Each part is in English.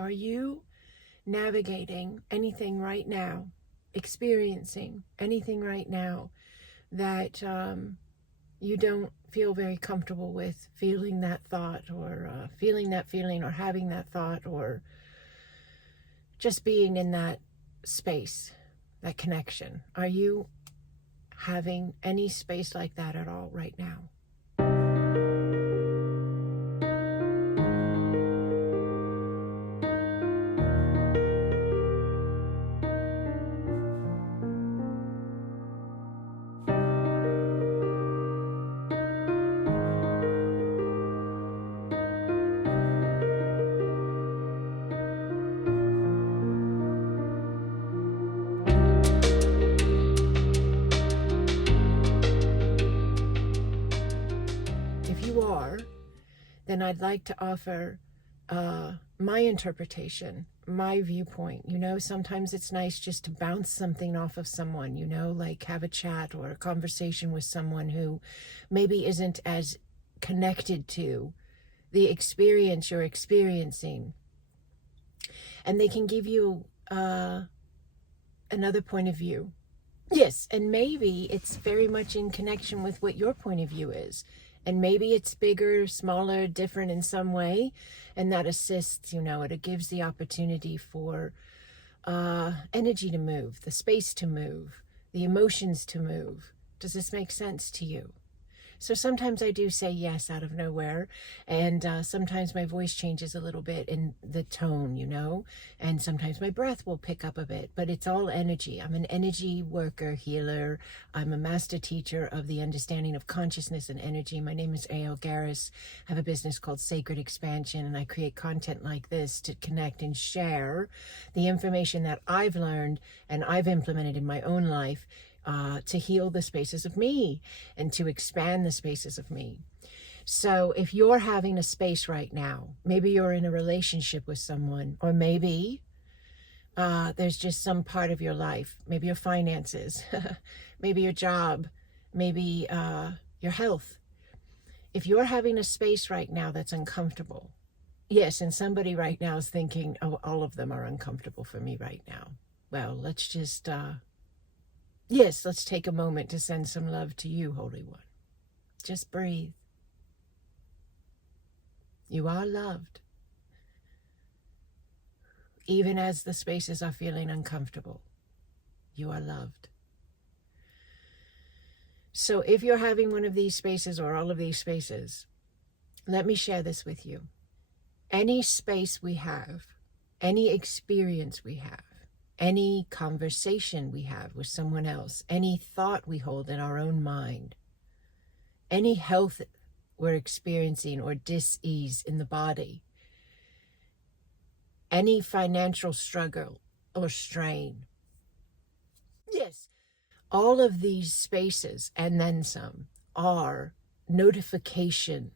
Are you navigating anything right now, experiencing anything right now that you don't feel very comfortable with feeling that thought, or feeling that feeling, or having that thought, or just being in that space, that connection? Are you having any space like that at all right now? If you are, then I'd like to offer my interpretation, my viewpoint. Sometimes it's nice just to bounce something off of someone, like have a chat or a conversation with someone who maybe isn't as connected to the experience you're experiencing. And they can give you another point of view. Yes, and maybe it's very much in connection with what your point of view is. And maybe it's bigger, smaller, different in some way. And that assists, it gives the opportunity for energy to move, the space to move, the emotions to move. Does this make sense to you? So sometimes I do say yes out of nowhere, and sometimes my voice changes a little bit in the tone, and sometimes my breath will pick up a bit, but it's all energy. I'm an energy worker, healer. I'm a master teacher of the understanding of consciousness and energy. My name is Garris. I have a business called Sacred Expansion, and I create content like this to connect and share the information that I've learned and I've implemented in my own life, to heal the spaces of me and to expand the spaces of me. So if you're having a space right now, maybe you're in a relationship with someone, or maybe there's just some part of your life, maybe your finances, maybe your job, maybe your health. If you're having a space right now that's uncomfortable, yes, and somebody right now is thinking, oh, all of them are uncomfortable for me right now. Well, let's just... Yes, let's take a moment to send some love to you, Holy One. Just breathe. You are loved. Even as the spaces are feeling uncomfortable, you are loved. So if you're having one of these spaces or all of these spaces, let me share this with you. Any space we have, any experience we have, any conversation we have with someone else, any thought we hold in our own mind, any health we're experiencing or dis-ease in the body, any financial struggle or strain. Yes, all of these spaces and then some are notification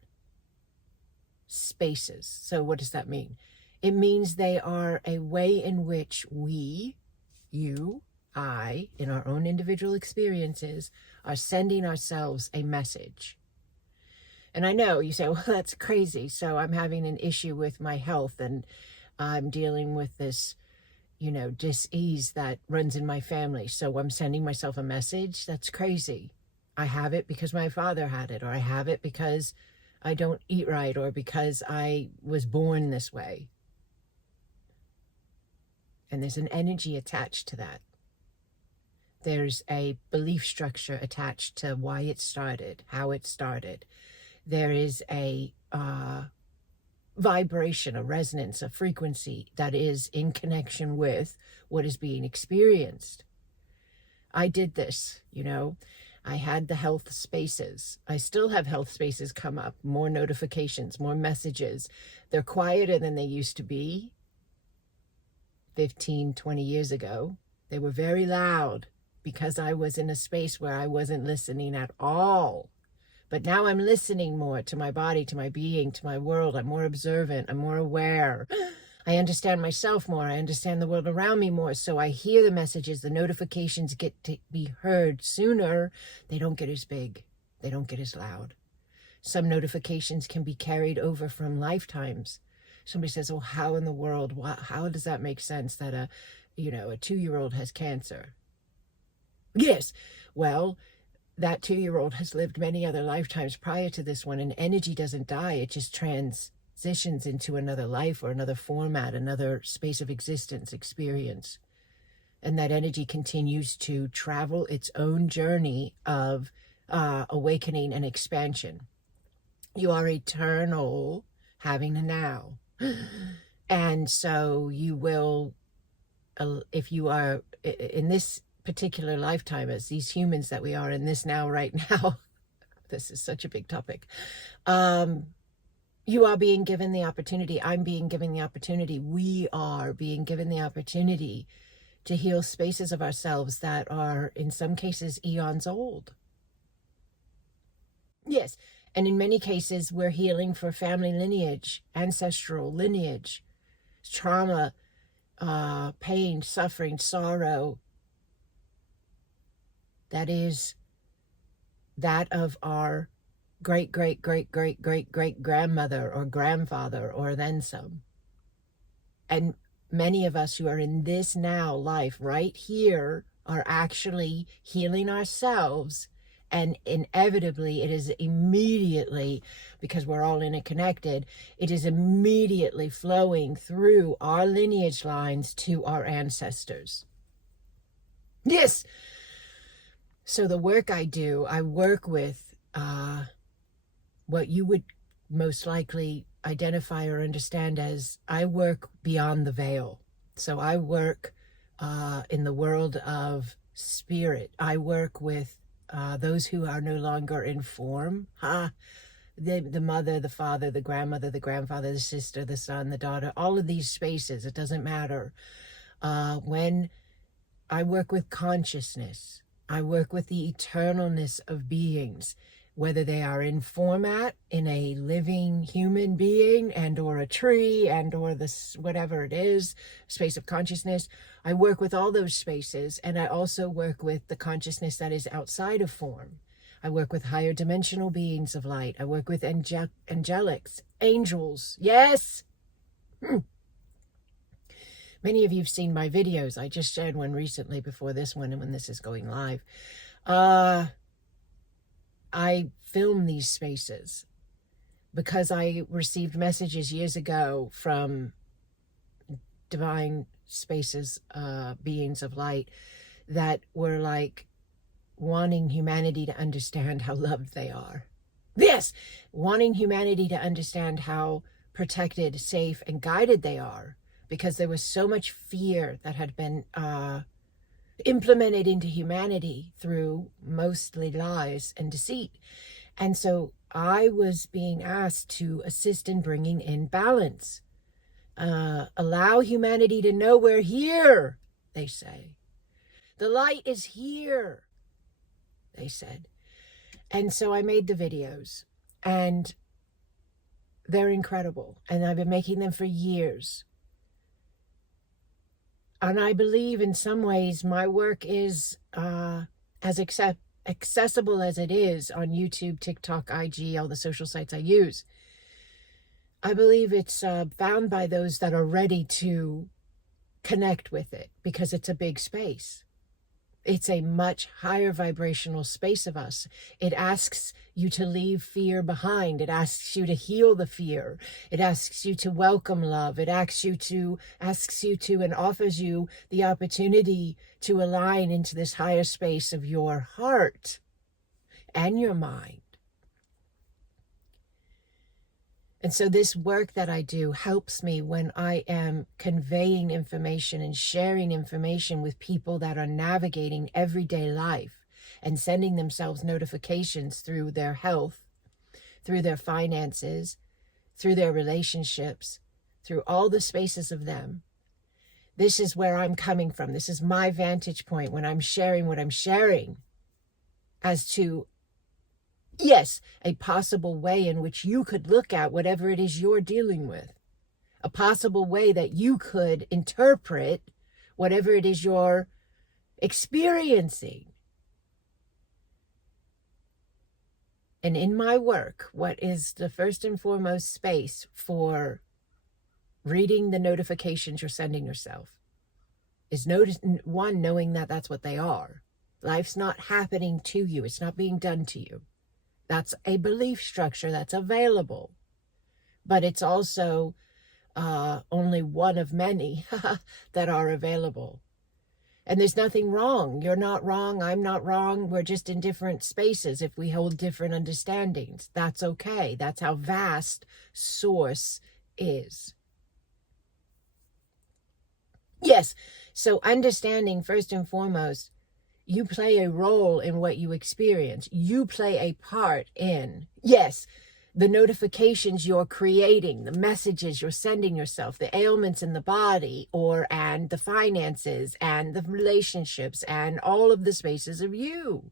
spaces. So what does that mean? It means they are a way in which we, you, I, in our own individual experiences, are sending ourselves a message. And I know you say, well, that's crazy. So I'm having an issue with my health and I'm dealing with this, dis-ease that runs in my family. So I'm sending myself a message. That's crazy. I have it because my father had it, or I have it because I don't eat right, or because I was born this way. And there's an energy attached to that. There's a belief structure attached to why it started, how it started. There is a vibration, a resonance, a frequency that is in connection with what is being experienced. I did this, I had the health spaces. I still have health spaces come up, more notifications, more messages. They're quieter than they used to be 15, 20 years ago. They were very loud because I was in a space where I wasn't listening at all. But now I'm listening more to my body, to my being, to my world. I'm more observant. I'm more aware. I understand myself more. I understand the world around me more. So I hear the messages. The notifications get to be heard sooner. They don't get as big. They don't get as loud. Some notifications can be carried over from lifetimes. Somebody says, well, how in the world, how does that make sense that a 2-year-old has cancer? Yes. Well, that 2-year-old has lived many other lifetimes prior to this one, and energy doesn't die. It just transitions into another life or another format, another space of existence, experience. And that energy continues to travel its own journey of awakening and expansion. You are eternal, having a now. And so you will, if you are in this particular lifetime, as these humans that we are in this now, right now, this is such a big topic. You are being given the opportunity. I'm being given the opportunity. We are being given the opportunity to heal spaces of ourselves that are, in some cases, eons old. Yes. And in many cases, we're healing for family lineage, ancestral lineage, trauma, pain, suffering, sorrow. That is that of our great, great, great, great, great, great grandmother or grandfather or then some. And many of us who are in this now life right here are actually healing ourselves. And inevitably, it is immediately, because we're all interconnected, it is immediately flowing through our lineage lines to our ancestors. Yes. So the work I do, I work with what you would most likely identify or understand as, I work beyond the veil. So I work in the world of spirit. I work with those who are no longer in form. The mother, the father, the grandmother, the grandfather, the sister, the son, the daughter, all of these spaces, it doesn't matter. When I work with consciousness, I work with the eternalness of beings, whether they are in format, in a living human being and or a tree and or this whatever it is, space of consciousness. I work with all those spaces, and I also work with the consciousness that is outside of form. I work with higher dimensional beings of light. I work with angelics, angels. Yes! Many of you have seen my videos. I just shared one recently before this one and when this is going live. I film these spaces because I received messages years ago from divine spaces, beings of light, that were like wanting humanity to understand how loved they are. Yes, wanting humanity to understand how protected, safe, and guided they are, because there was so much fear that had been implemented into humanity through mostly lies and deceit. And so I was being asked to assist in bringing in balance. Allow humanity to know we're here, they say. The light is here, they said. And so I made the videos, and they're incredible. And I've been making them for years. And I believe in some ways my work is as accessible as it is on YouTube, TikTok, IG, all the social sites I use. I believe it's found by those that are ready to connect with it, because it's a big space. It's a much higher vibrational space of us. It asks you to leave fear behind. It asks you to heal the fear. It asks you to welcome love. It asks you to and offers you the opportunity to align into this higher space of your heart and your mind. And so this work that I do helps me when I am conveying information and sharing information with people that are navigating everyday life and sending themselves notifications through their health, through their finances, through their relationships, through all the spaces of them. This is where I'm coming from. This is my vantage point when I'm sharing what I'm sharing as to, yes, a possible way in which you could look at whatever it is you're dealing with. A possible way that you could interpret whatever it is you're experiencing. And in my work, what is the first and foremost space for reading the notifications you're sending yourself. Is one, knowing that that's what they are. Life's not happening to you. It's not being done to you. That's a belief structure that's available. But it's also only one of many that are available. And there's nothing wrong. You're not wrong. I'm not wrong. We're just in different spaces if we hold different understandings. That's okay. That's how vast Source is. Yes. So understanding, first and foremost, you play a role in what you experience. You play a part in, yes, the notifications you're creating, the messages you're sending yourself, the ailments in the body, and the finances and the relationships and all of the spaces of you.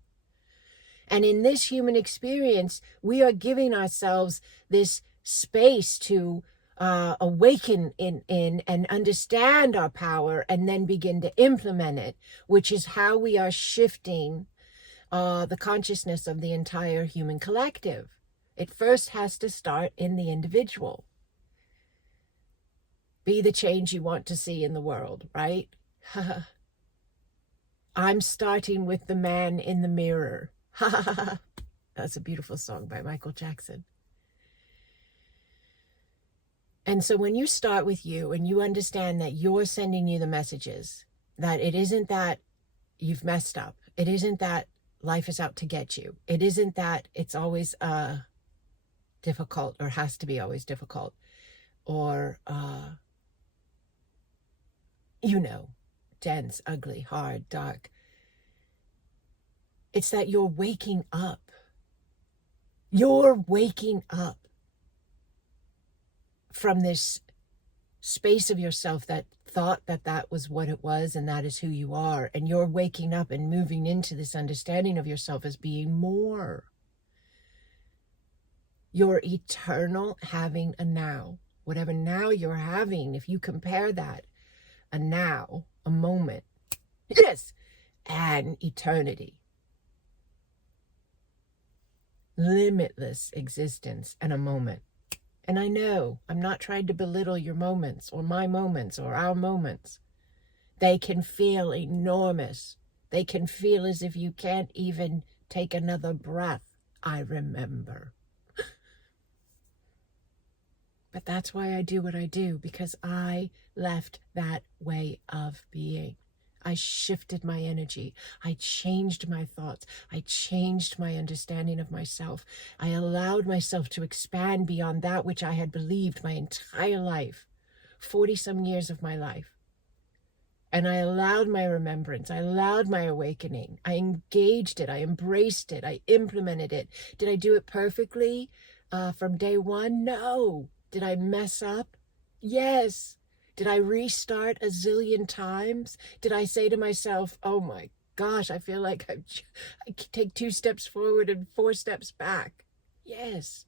And in this human experience, we are giving ourselves this space to awaken in and understand our power and then begin to implement it, which is how we are shifting the consciousness of the entire human collective. It first has to start in the individual. Be the change you want to see in the world, right? I'm starting with the man in the mirror. That's a beautiful song by Michael Jackson. And so when you start with you and you understand that you're sending you the messages, that it isn't that you've messed up. It isn't that life is out to get you. It isn't that it's always difficult or has to be always difficult or, dense, ugly, hard, dark. It's that you're waking up. You're waking up from this space of yourself that thought that that was what it was and that is who you are. And you're waking up and moving into this understanding of yourself as being more. You're eternal, having a now. Whatever now you're having, if you compare that, a now, a moment, yes, and eternity. Limitless existence and a moment. And I know I'm not trying to belittle your moments or my moments or our moments. They can feel enormous. They can feel as if you can't even take another breath. I remember. But that's why I do what I do, because I left that way of being. I shifted my energy. I changed my thoughts. I changed my understanding of myself. I allowed myself to expand beyond that which I had believed my entire life, 40-some years of my life. And I allowed my remembrance. I allowed my awakening. I engaged it. I embraced it. I implemented it. Did I do it perfectly from day one? No. Did I mess up? Yes. Did I restart a zillion times? Did I say to myself, oh my gosh, I feel like I take 2 steps forward and 4 steps back? Yes.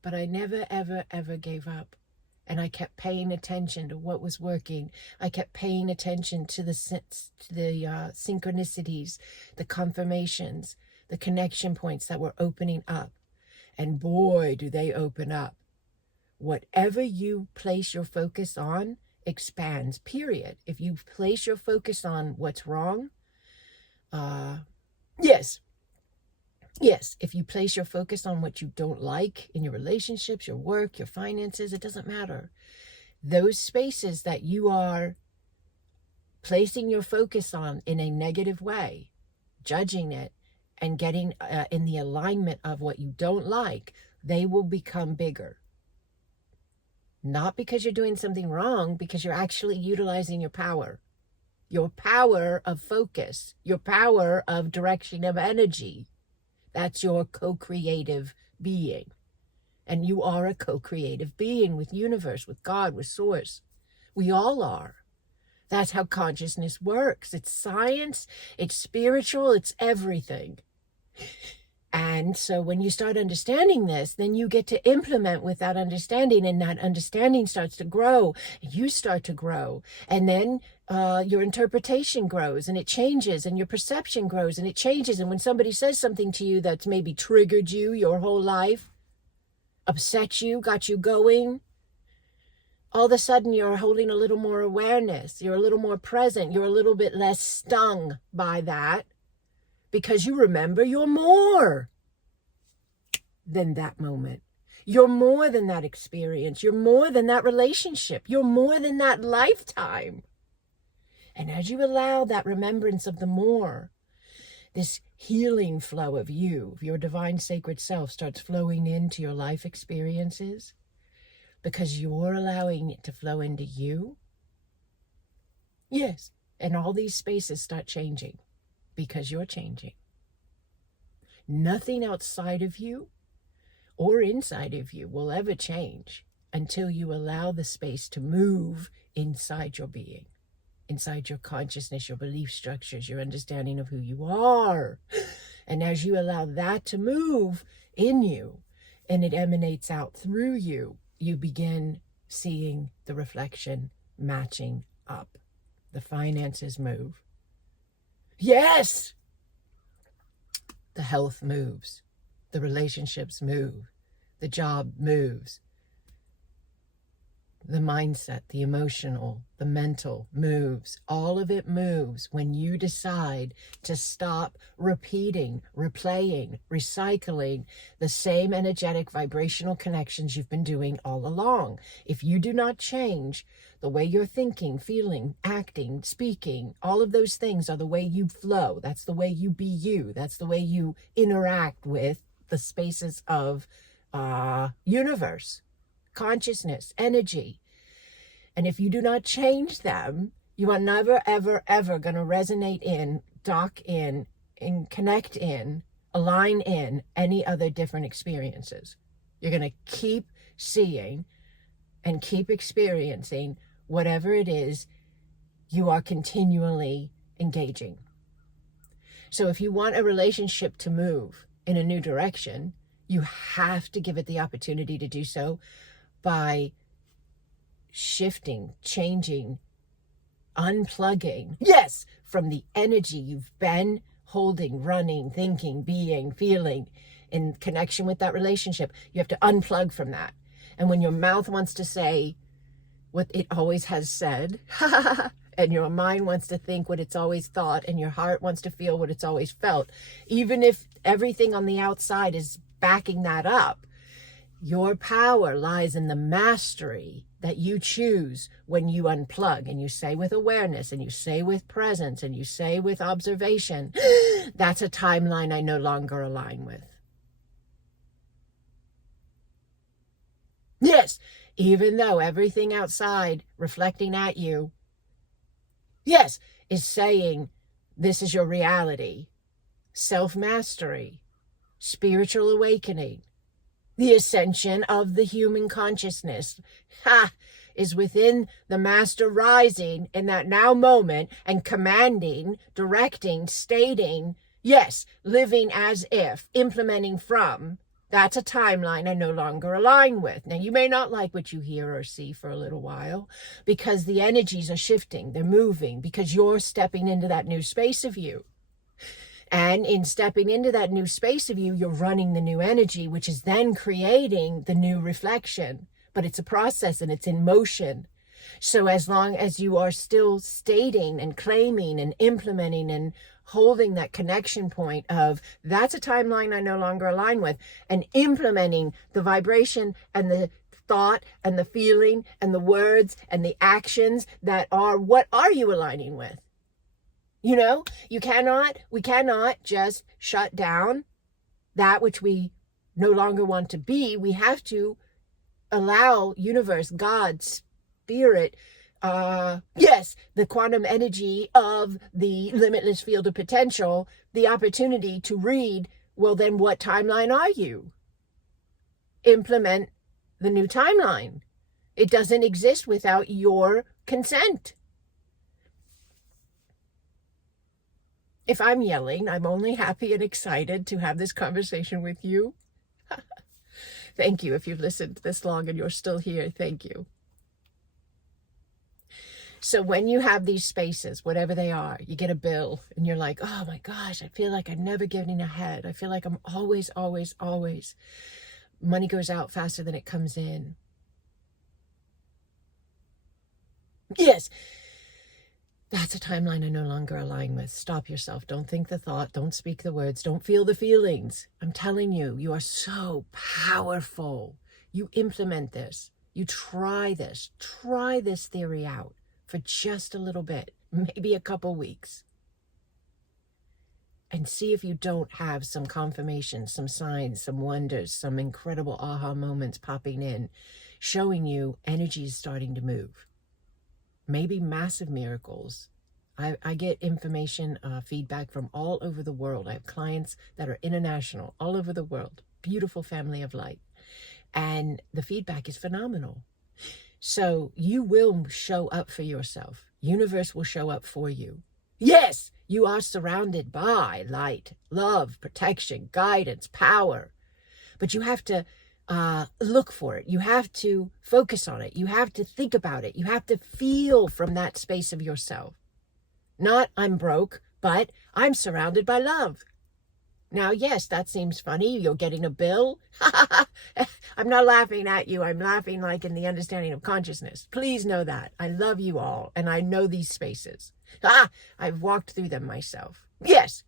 But I never, ever, ever gave up. And I kept paying attention to what was working. I kept paying attention to the synchronicities, the confirmations, the connection points that were opening up. And boy, do they open up. Whatever you place your focus on expands, period. If you place your focus on what's wrong, yes. If you place your focus on what you don't like in your relationships, your work, your finances, it doesn't matter. Those spaces that you are placing your focus on in a negative way, judging it, and getting in the alignment of what you don't like, they will become bigger. Not because you're doing something wrong, because you're actually utilizing your power of focus, your power of direction of energy. That's your co-creative being. And you are a co-creative being with universe, with God, with source. We all are. That's how consciousness works. It's science, it's spiritual, it's everything. And so when you start understanding this, then you get to implement with that understanding, and that understanding starts to grow, and you start to grow. And then your interpretation grows and it changes, and your perception grows and it changes. And when somebody says something to you that's maybe triggered you your whole life, upset you, got you going, all of a sudden you're holding a little more awareness. You're a little more present. You're a little bit less stung by that because you remember you're more than that moment. You're more than that experience. You're more than that relationship. You're more than that lifetime. And as you allow that remembrance of the more, this healing flow of you, of your divine sacred self, starts flowing into your life experiences because you're allowing it to flow into you. Yes, and all these spaces start changing because you're changing. Nothing outside of you or inside of you will ever change until you allow the space to move inside your being, inside your consciousness, your belief structures, your understanding of who you are. And as you allow that to move in you and it emanates out through you, you begin seeing the reflection matching up. The finances move. Yes! The health moves. The relationships move. The job moves. The mindset, the emotional, the mental moves. All of it moves when you decide to stop repeating, replaying, recycling the same energetic vibrational connections you've been doing all along. If you do not change the way you're thinking, feeling, acting, speaking, all of those things are the way you flow. That's the way you be you. That's the way you interact with the spaces of universe, consciousness, energy. And if you do not change them, you are never, ever, ever going to resonate in, dock in, connect in, align in any other different experiences. You're going to keep seeing and keep experiencing whatever it is you are continually engaging. So if you want a relationship to move in a new direction, you have to give it the opportunity to do so by shifting, changing, unplugging, yes, from the energy you've been holding, running, thinking, being, feeling in connection with that relationship. You have to unplug from that. And when your mouth wants to say what it always has said, and your mind wants to think what it's always thought, and your heart wants to feel what it's always felt, even if everything on the outside is backing that up, your power lies in the mastery that you choose when you unplug and you say with awareness and you say with presence and you say with observation, that's a timeline I no longer align with. Yes, even though everything outside reflecting at you, yes, is saying this is your reality, self-mastery, spiritual awakening, the ascension of the human consciousness, is within the master rising in that now moment and commanding, directing, stating, yes, living as if, implementing from. That's a timeline I no longer align with. Now, you may not like what you hear or see for a little while because the energies are shifting, they're moving, because you're stepping into that new space of you. And in stepping into that new space of you, you're running the new energy, which is then creating the new reflection. But it's a process and it's in motion. So as long as you are still stating and claiming and implementing and holding that connection point of that's a timeline I no longer align with, and implementing the vibration and the thought and the feeling and the words and the actions that are, what are you aligning with? You know, we cannot just shut down that which we no longer want to be. We have to allow universe, God, spirit, yes, the quantum energy of the limitless field of potential, the opportunity to read, well, then what timeline are you? Implement the new timeline. It doesn't exist without your consent. If I'm yelling, I'm only happy and excited to have this conversation with you. Thank you. If you've listened this long and you're still here, thank you. So when you have these spaces, whatever they are, you get a bill and you're like, oh my gosh, I feel like I'm never getting ahead. I feel like I'm always. Money goes out faster than it comes in. Yes, that's a timeline I no longer align with. Stop yourself. Don't think the thought. Don't speak the words. Don't feel the feelings. I'm telling you, you are so powerful. You implement this. You try this. Try this theory out for just a little bit, maybe a couple weeks. And see if you don't have some confirmation, some signs, some wonders, some incredible aha moments popping in, showing you energy is starting to move. Maybe massive miracles. I get information, feedback from all over the world. I have clients that are international, all over the world. Beautiful family of light. And the feedback is phenomenal. So you will show up for yourself. Universe will show up for you. Yes, you are surrounded by light, love, protection, guidance, power. But you have to look for it. You have to focus on it. You have to think about it. You have to feel from that space of yourself. Not I'm broke, but I'm surrounded by love. Now, yes, that seems funny. You're getting a bill. I'm not laughing at you. I'm laughing like in the understanding of consciousness. Please know that. I love you all, and I know these spaces. I've walked through them myself. Yes,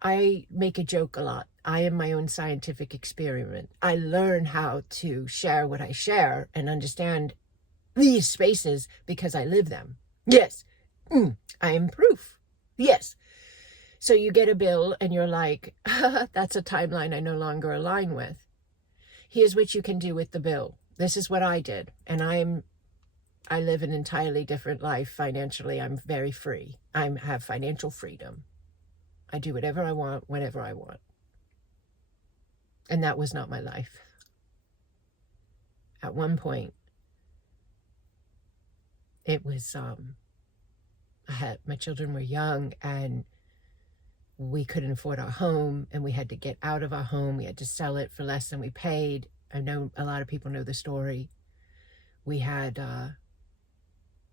I make a joke a lot. I am my own scientific experiment. I learn how to share what I share and understand these spaces because I live them. Yes, I am proof. Yes. So you get a bill and you're like, that's a timeline I no longer align with. Here's what you can do with the bill. This is what I did. And I live an entirely different life financially. I'm very free. I have financial freedom. I do whatever I want, whenever I want. And that was not my life. At one point, it was, my children were young and we couldn't afford our home and we had to get out of our home. We had to sell it for less than we paid. I know a lot of people know the story. We had an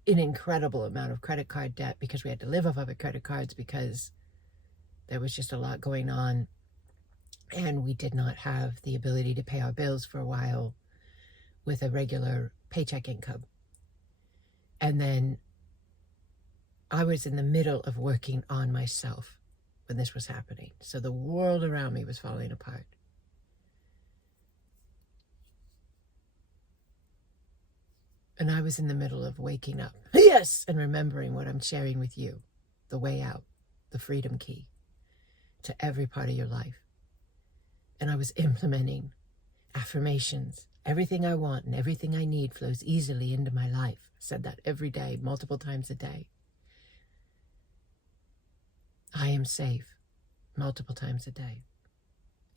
incredible amount of credit card debt because we had to live off other credit cards because there was just a lot going on. And we did not have the ability to pay our bills for a while with a regular paycheck income. And then I was in the middle of working on myself when this was happening. So the world around me was falling apart. And I was in the middle of waking up. Yes! And remembering what I'm sharing with you. The way out. The freedom key. To every part of your life. And I was implementing affirmations. Everything I want and everything I need flows easily into my life. I said that every day, multiple times a day. I am safe, multiple times a day.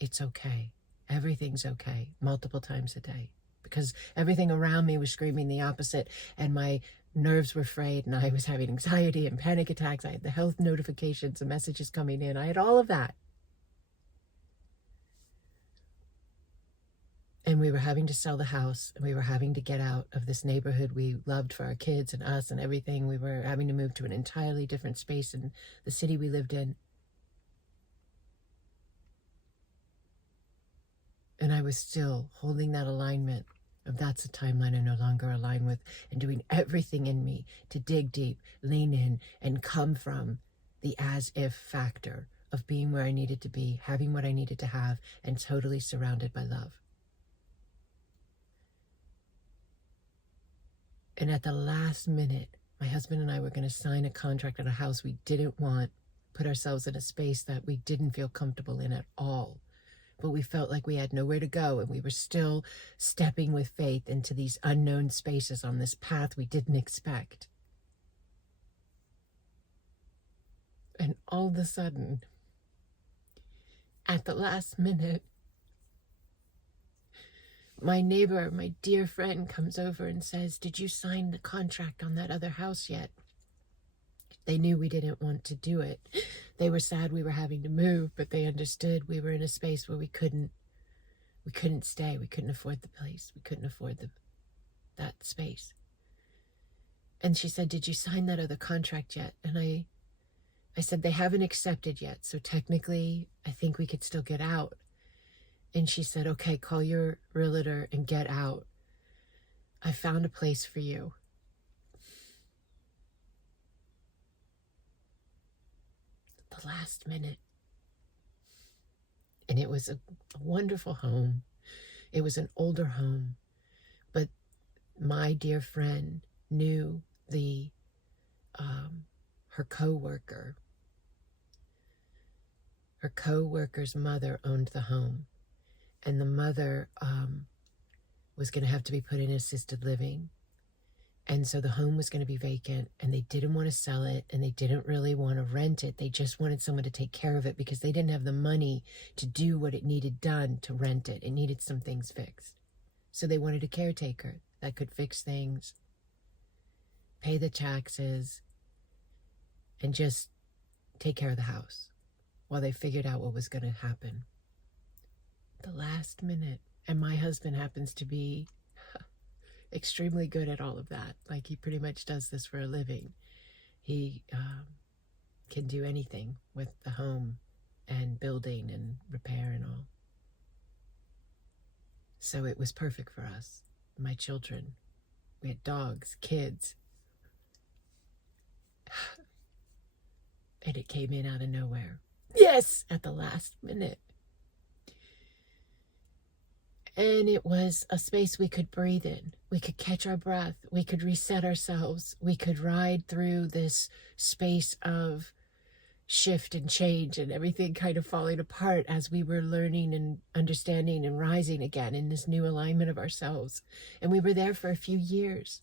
It's okay. Everything's okay, multiple times a day. Because everything around me was screaming the opposite, and my nerves were frayed, and I was having anxiety and panic attacks. I had the health notifications and messages coming in. I had all of that. And we were having to sell the house, and we were having to get out of this neighborhood we loved for our kids and us and everything. We were having to move to an entirely different space in the city we lived in. And I was still holding that alignment of that's a timeline I no longer align with, and doing everything in me to dig deep, lean in, and come from the as-if factor of being where I needed to be, having what I needed to have, and totally surrounded by love. And at the last minute, my husband and I were going to sign a contract on a house we didn't want, put ourselves in a space that we didn't feel comfortable in at all. But we felt like we had nowhere to go, and we were still stepping with faith into these unknown spaces on this path we didn't expect. And all of a sudden, at the last minute, my neighbor, my dear friend, comes over and says, "Did you sign the contract on that other house yet?" They knew we didn't want to do it. They were sad we were having to move, but they understood we were in a space where we couldn't stay. We couldn't afford the place. We couldn't afford that space. And she said, "Did you sign that other contract yet?" And I said, "They haven't accepted yet, so technically I think we could still get out." And she said, "Okay, call your realtor and get out. I found a place for you." the last minute. And it was a wonderful home. It was an older home, but my dear friend knew her co-worker. Her co-worker's mother owned the home, and the mother was going to have to be put in assisted living. And so the home was going to be vacant, and they didn't want to sell it, and they didn't really want to rent it. They just wanted someone to take care of it because they didn't have the money to do what it needed done to rent it. It needed some things fixed. So they wanted a caretaker that could fix things, pay the taxes, and just take care of the house while they figured out what was going to happen. The last minute. And my husband happens to be extremely good at all of that. Like, he pretty much does this for a living. He can do anything with the home and building and repair and all. So it was perfect for us, my children. We had dogs, kids. And it came in out of nowhere. Yes, at the last minute. And it was a space we could breathe in. We could catch our breath. We could reset ourselves. We could ride through this space of shift and change and everything kind of falling apart as we were learning and understanding and rising again in this new alignment of ourselves. And we were there for a few years.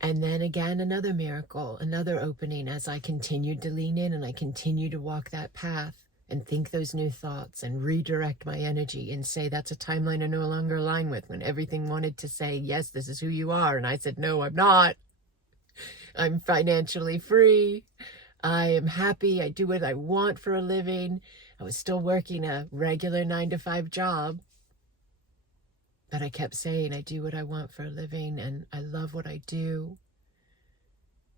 And then again, another miracle, another opening as I continued to lean in and I continued to walk that path and think those new thoughts and redirect my energy and say, that's a timeline I no longer align with, when everything wanted to say, yes, this is who you are. And I said, no, I'm not. I'm financially free. I am happy. I do what I want for a living. I was still working a regular 9-to-5 job. But I kept saying, I do what I want for a living and I love what I do.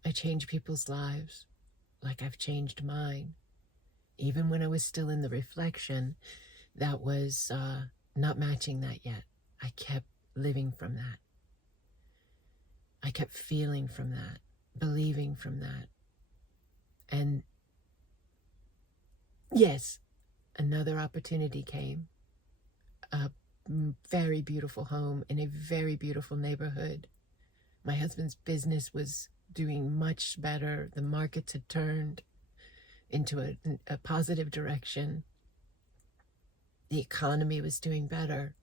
I change people's lives like I've changed mine. Even when I was still in the reflection, that was not matching that yet. I kept living from that. I kept feeling from that, believing from that. And yes, another opportunity came. A very beautiful home in a very beautiful neighborhood. My husband's business was doing much better. The markets had turned into a positive direction. The economy was doing better.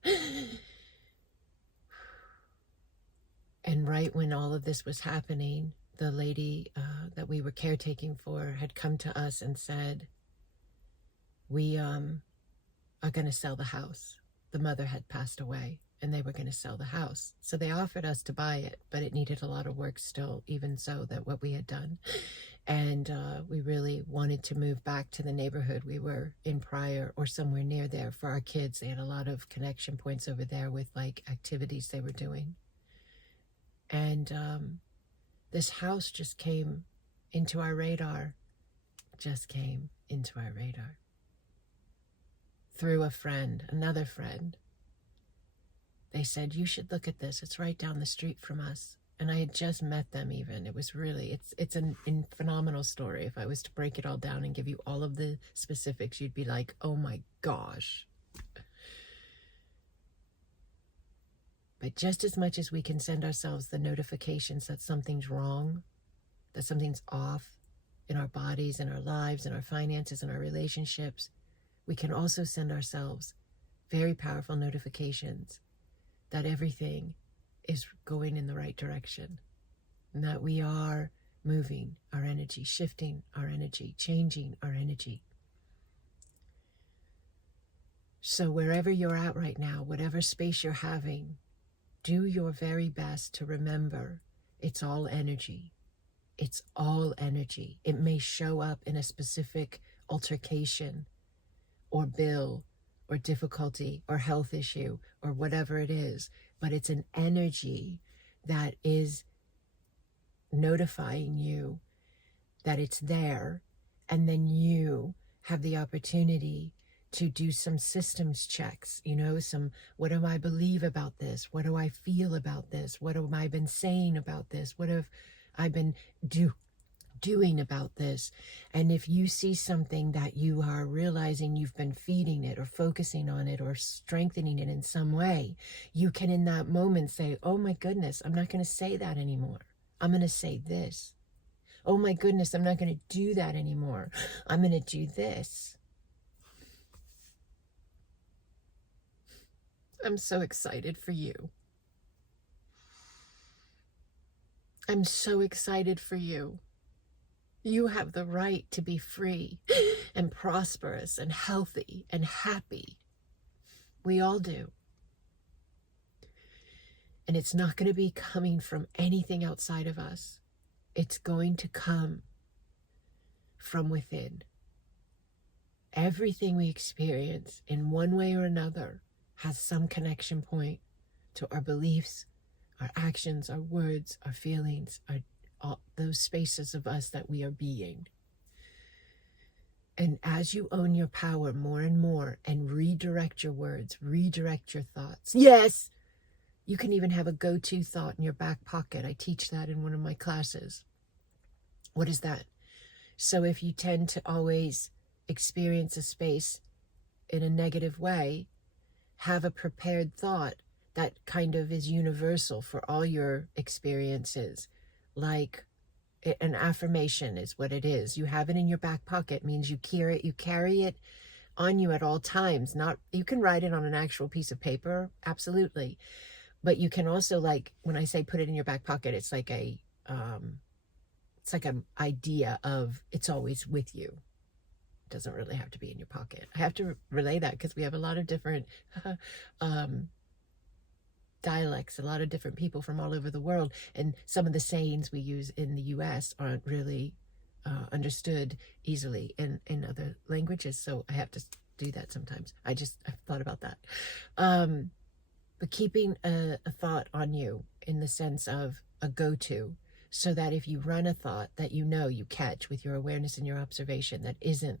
And right when all of this was happening, the lady that we were caretaking for had come to us and said, we are going to sell the house. The mother had passed away and they were going to sell the house. So they offered us to buy it, but it needed a lot of work still, even so, that what we had done. And we really wanted to move back to the neighborhood we were in prior, or somewhere near there, for our kids. They had a lot of connection points over there with like activities they were doing. And this house just came into our radar, through a friend, another friend. They said, you should look at this. It's right down the street from us. And I had just met them even. It was really, it's a phenomenal story. If I was to break it all down and give you all of the specifics, you'd be like, oh my gosh. But just as much as we can send ourselves the notifications that something's wrong, that something's off in our bodies, in our lives, in our finances, in our relationships, we can also send ourselves very powerful notifications that everything is going in the right direction, and that we are moving our energy, shifting our energy, changing our energy. So wherever you're at right now, whatever space you're having, do your very best to remember it's all energy. It's all energy. It may show up in a specific altercation or bill or difficulty or health issue or whatever it is, but it's an energy that is notifying you that it's there, and then you have the opportunity to do some systems checks, what do I believe about this? What do I feel about this? What have I been saying about this? What have I been doing about this. And if you see something that you are realizing you've been feeding it or focusing on it or strengthening it in some way, you can in that moment say, oh my goodness, I'm not going to say that anymore. I'm going to say this. Oh my goodness, I'm not going to do that anymore. I'm going to do this. I'm so excited for you. I'm so excited for you. You have the right to be free and prosperous and healthy and happy. We all do. And it's not going to be coming from anything outside of us. It's going to come from within. Everything we experience in one way or another has some connection point to our beliefs, our actions, our words, our feelings, all those spaces of us that we are being. And as you own your power more and more and redirect your words, redirect your thoughts. Yes, you can even have a go-to thought in your back pocket. I teach that in one of my classes. What is that? So if you tend to always experience a space in a negative way, have a prepared thought that kind of is universal for all your experiences. Like an affirmation is what it is. You have it in your back pocket, means you carry it on you at all times. Not, you can write it on an actual piece of paper, absolutely. But you can also, like, when I say put it in your back pocket, it's like an idea of it's always with you. It doesn't really have to be in your pocket. I have to relay that because we have a lot of different dialects, a lot of different people from all over the world, and some of the sayings we use in the US aren't really understood easily in other languages, so I have to do that sometimes. I've thought about that. But keeping a thought on you in the sense of a go-to, so that if you run a thought that you know you catch with your awareness and your observation that isn't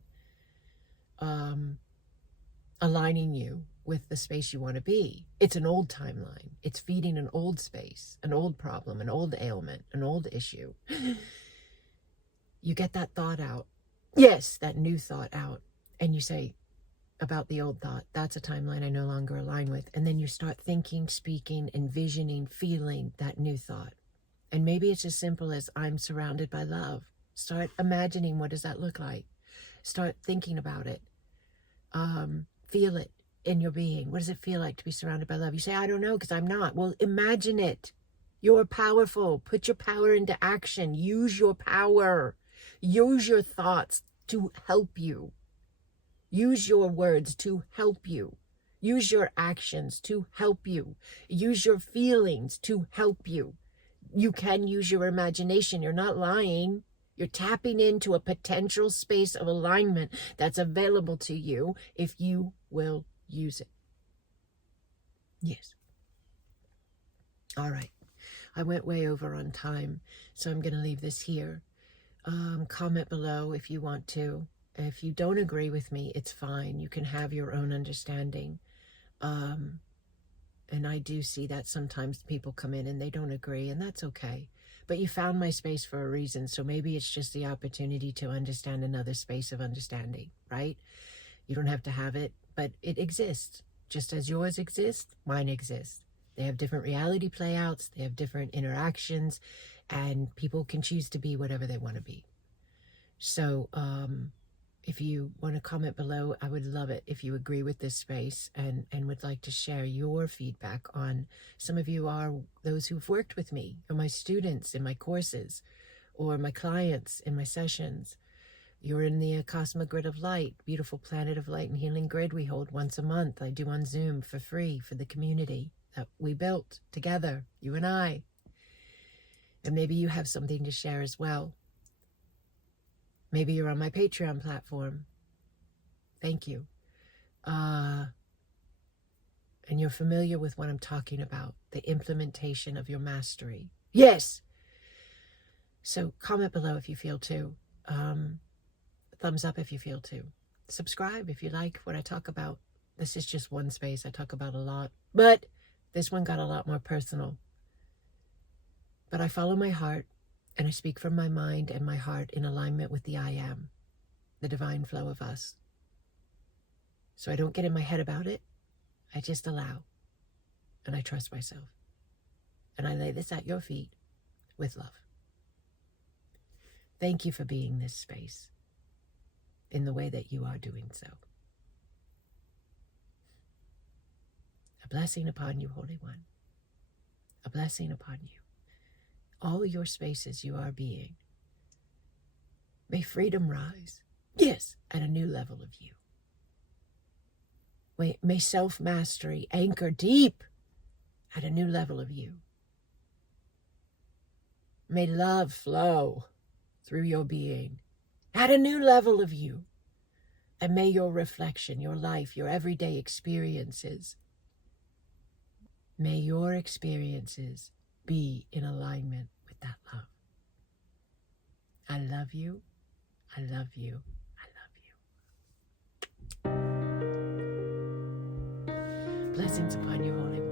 aligning you with the space you want to be. It's an old timeline. It's feeding an old space, an old problem, an old ailment, an old issue. You get that thought out. Yes, that new thought out. And you say about the old thought, that's a timeline I no longer align with. And then you start thinking, speaking, envisioning, feeling that new thought. And maybe it's as simple as I'm surrounded by love. Start imagining, what does that look like? Start thinking about it. Feel it in your being. What does it feel like to be surrounded by love? You say, I don't know, because I'm not. Well, imagine it. You're powerful. Put your power into action. Use your power. Use your thoughts to help you. Use your words to help you. Use your actions to help you. Use your feelings to help you. You can use your imagination. You're not lying. You're tapping into a potential space of alignment that's available to you if you will use it. Yes. All right. I went way over on time, so I'm going to leave this here. Comment below if you want to. If you don't agree with me, it's fine. You can have your own understanding. And I do see that sometimes people come in and they don't agree, and that's okay. But you found my space for a reason, so maybe it's just the opportunity to understand another space of understanding, right? You don't have to have it, but it exists. Just as yours exists, mine exists. They have different reality playouts, they have different interactions, and people can choose to be whatever they want to be. So if you want to comment below, I would love it if you agree with this space and would like to share your feedback on. Some of you are those who've worked with me, or my students in my courses, or my clients in my sessions. You're in the Acasma Grid of Light, beautiful planet of light and healing grid we hold once a month. I do on Zoom for free for the community that we built together, you and I. And maybe you have something to share as well. Maybe you're on my Patreon platform. Thank you. And you're familiar with what I'm talking about, the implementation of your mastery. Yes! So comment below if you feel to. Thumbs up if you feel to. Subscribe if you like what I talk about. This is just one space I talk about a lot. But this one got a lot more personal. But I follow my heart. And I speak from my mind and my heart in alignment with the I am, the divine flow of us. So I don't get in my head about it. I just allow. And I trust myself. And I lay this at your feet with love. Thank you for being this space in the way that you are doing so. A blessing upon you, Holy One. A blessing upon you. All your spaces you are being. May freedom rise. Yes, at a new level of you. May self-mastery anchor deep at a new level of you. May love flow through your being at a new level of you. And may your reflection, your life, your everyday experiences, may your experiences be in alignment with that love. I love you. I love you. I love you. Blessings upon you, Holy One.